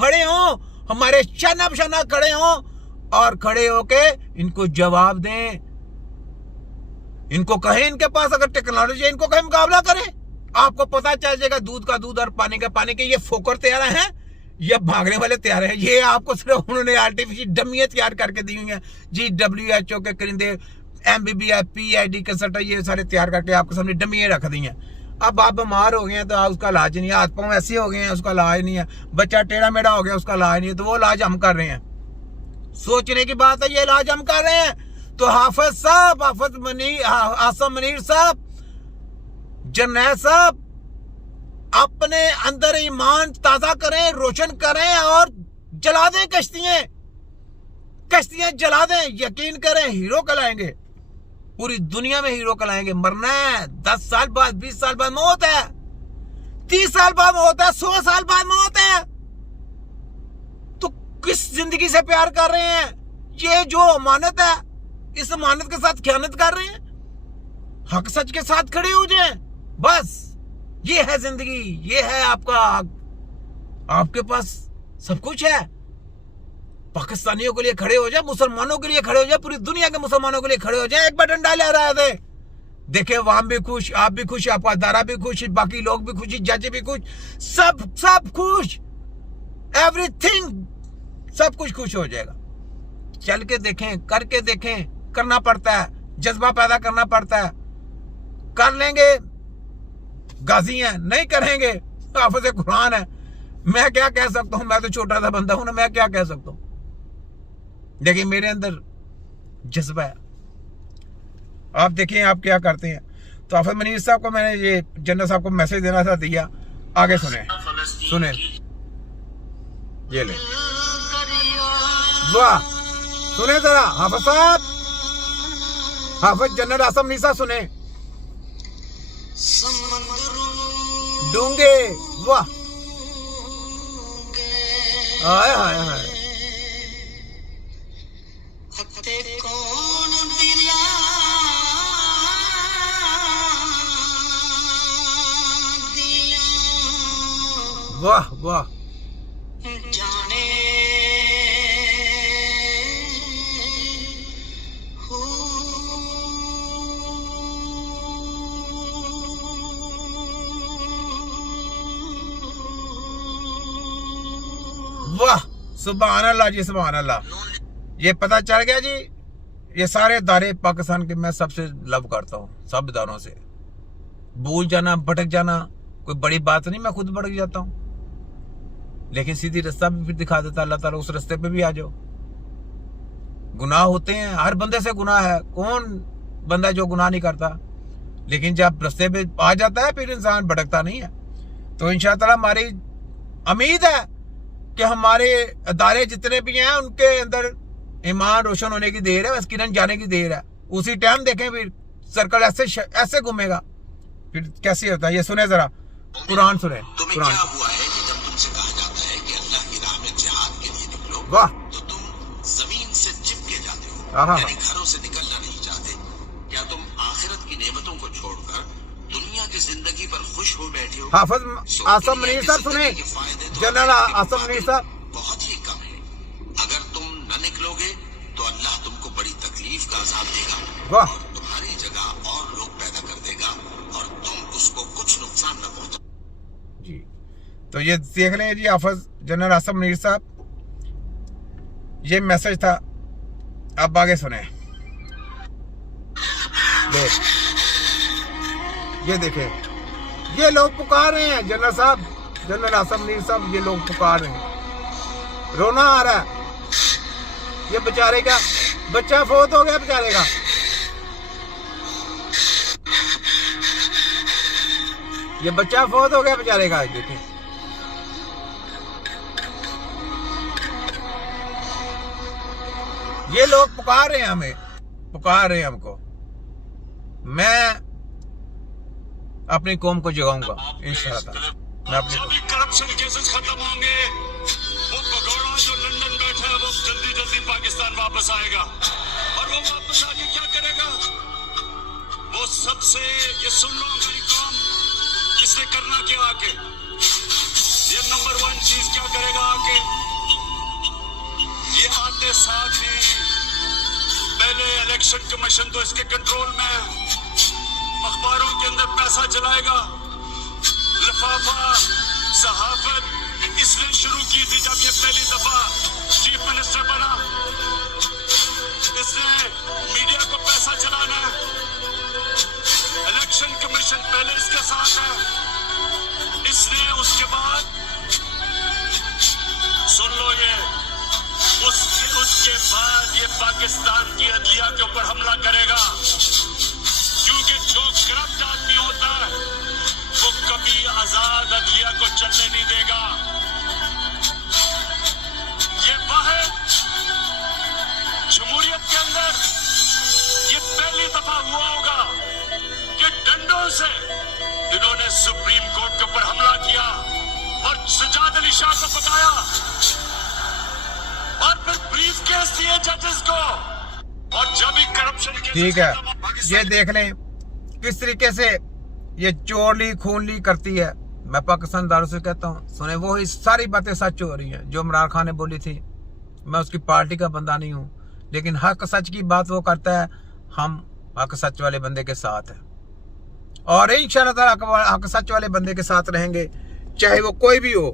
खड़े हों, हमारे शना बशना खड़े हों और खड़े होके इनको जवाब दें। इनको कहें, इनके पास अगर टेक्नोलॉजी है, इनको कहें मुकाबला करें। आपको पता चल जाएगा दूध का दूध और पानी का पानी के। ये फोकर तैयार हैं या भागने वाले तैयार हैं। ये आपको सिर्फ उन्होंने आर्टिफिशियल डमियां तैयार करके दी हुई हैं जी। WHO के करिंदे, MBBS, PID कंसल्ट, ये सारे तैयार करके आपके सामने डमियां रख दी हैं। अब आप बीमार हो गए हैं तो उसका इलाज नहीं है। हाथ पांव ऐसे हो गए हैं, उसका इलाज नहीं है। बच्चा टेढ़ा मेढ़ा हो गया, उसका इलाज नहीं है। तो वो इलाज हम कर रहे हैं। सोचने की बात है, ये इलाज हम कर रहे हैं। तो हाफिज साहब, आसम मुनीर साहब, जरनैल साहब, अपने अंदर ईमान ताजा करें, रोशन करें और जला दें कश्तियां। कश्तियां जला दें। यकीन करें, हीरो कहलाएंगे। पूरी दुनिया में हीरो कहलाएंगे। मरना है 10 साल बाद, 20 साल बाद मौत है, 30 साल बाद मौत है, 100 साल बाद मौत है। तो किस जिंदगी से प्यार कर रहे हैं? ये जो अमानत है, इस अमानत के साथ खयानत कर रहे हैं। हक सच के साथ खड़े हो जाएं। बस ये है जिंदगी, ये है आपका। आपके पास सब कुछ है। पाकिस्तानियों के लिए खड़े हो जाए, मुसलमानों के लिए खड़े हो जाए, पूरी दुनिया के मुसलमानों के लिए खड़े हो जाए। एक बटन डाले रहा है। देखे, वहां भी खुश, आप भी खुश, आपका अदारा भी खुश, बाकी लोग भी खुश, जज भी खुश, सब खुश, एवरीथिंग, सब कुछ खुश हो जाएगा। चल के देखें, करके देखें। करना पड़ता है, जज्बा पैदा करना पड़ता है। कर लेंगे, गाजी हैं। नहीं करेंगे, हाफिज़ कुरान है। मैं क्या कह सकता हूं? मैं तो छोटा सा बंदा हूं ना, मैं क्या कह सकता हूं? देखिए, मेरे अंदर जज्बा है। आप देखिए आप क्या करते हैं। तो हाफिज़ मुनीर साहब को मैंने, ये जन्नत साहब को मैसेज देना था, दिया। आगे सुने ये ले, वाह, सुने जरा हाफिज़ साहब, हाफिज़ जनरल आसम मुनीर साहब सुने। डूंगे, वाह, हाय हाय हाय। वाह वाह, वाह, सुभान अल्लाह जी, सुभान अल्लाह। ये पता चल गया जी। ये सारे इदारे पाकिस्तान के मैं सबसे लव करता हूँ, सब इदारों से। भूल जाना, भटक जाना कोई बड़ी बात नहीं, मैं खुद भटक जाता हूँ, लेकिन सीधी रास्ता भी फिर दिखा देता अल्लाह ताला। उस रास्ते पे भी आ जाओ। गुनाह होते हैं, हर बंदे से गुनाह है। कौन बंदा जो गुनाह नहीं करता? लेकिन जब रास्ते पे आ जाता है फिर इंसान भटकता नहीं है। तो इंशाअल्लाह हमारी उम्मीद है कि हमारे अदारे जितने भी हैं उनके अंदर ईमान रोशन होने की देर है, बस किरण जाने की देर है। उसी टाइम देखें फिर सर्कल ऐसे घूमेगा, फिर कैसे होता है। ये सुने जरा कुरान सुने। कुरान, क्या हुआ है कि जब तुमसे कहा जाता है कि अल्लाह की राह में जिहाद के लिए निकलो, वाह, तो तुम जमीन से चिपके जाते हो, यानी घरों से निकलना नहीं चाहते। क्या तुम आखिरत की नेमतों को छोड़कर दुनिया की जिंदगी पर खुश हो बैठे हो? हाफिज़ आसम मुनीर साहब सुने, जनरल आसम मुनीर साहब, बहुत ही कम है। अगर तुम न निकलोगे तो अल्लाह तुमको बड़ी तकलीफ का अज़ाब देगा और तुम्हारी जगह और लोग पैदा कर देगा और तुम उसको कुछ नुकसान न पहुंचा जी। तो ये देख लें जी, हाफिज़ जनरल आसम मुनीर साहब, ये मैसेज था। अब आगे सुने। ये देखें, ये लोग पुकार रहे हैं। जनरल साहब, जनरल आसम मुनीर साहब, ये लोग पुकार रहे हैं। रोना आ रहा है। ये बेचारे का बच्चा फौत हो गया, बेचारे का। ये बच्चा फौत हो गया बेचारे का। देखें, ये लोग पुकार रहे हैं, हमें पुकार रहे हैं हमको। मैं अपनी कौम को जगाऊंगा इंशाअल्लाह। मैं अपनी करप्शन केसेस खत्म होंगे। वो भगोड़ा जो लंदन बैठा है वो जल्दी जल्दी पाकिस्तान वापस आएगा और वो वापस आके क्या करेगा? वो सबसे, ये सुन लो हमारी कौम, इसने करना क्या आके? ये नंबर 1 चीज क्या करेगा आके? इलेक्शन कमीशन तो इसके कंट्रोल में है, अखबारों के अंदर पैसा चलाएगा, लिफाफा सहाफत इसने शुरू की थी जब ये पहली दफा चीफ मिनिस्टर बना। इसने मीडिया को पैसा चलाना है, इलेक्शन कमीशन पहले इसके साथ है। इसने उसके बाद सुन लो ये उसके बाद ये पाकिस्तान की अदलिया के ऊपर हमला करेगा, क्योंकि जो करप्ट आदमी होता है वो कभी आजाद अदलिया को चलने नहीं देगा। ये वाहिद जमहूरियत के अंदर ये पहली दफा हुआ होगा कि डंडों से इन्होंने सुप्रीम कोर्ट के ऊपर हमला किया और सज्जाद अली शाह को पकाया और फिर ब्रीफ केस दिए जजेस को। और जब भी करप्शन केस ठीक है, ये देख लें किस तरीके से ये चोरली खूनली करती है। मैं पाकिस्तान दारों से कहता हूँ, सुने वो ही सारी बातें सच हो रही हैं जो इमरान खान ने बोली थी। मैं उसकी पार्टी का बंदा नहीं हूँ, लेकिन हक सच की बात वो करता है। हम हक सच वाले बंदे के साथ हैं और इंशाअल्लाह ताला हक सच वाले बंदे के साथ रहेंगे, चाहे वो कोई भी हो।